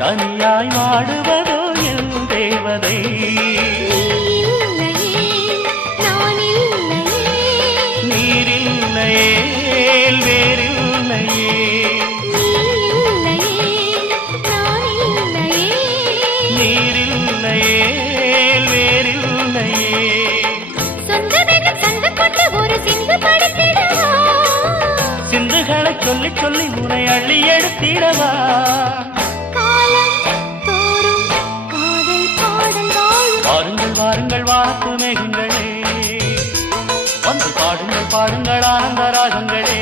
தனியாய் வாடுவதோ என் தேவதை. நீரில்லையே வேறில்லையே, நீரில்லையே வேறில்லையே. சிந்துகளை சொல்லி சொல்லி உனை அள்ளி எடுத்திடவா. வாருங்கள் வாருங்கள் வாத்து மேகங்களே, வந்து பாடுங்கள் பாடுங்கள் ஆனந்த ராகங்களே.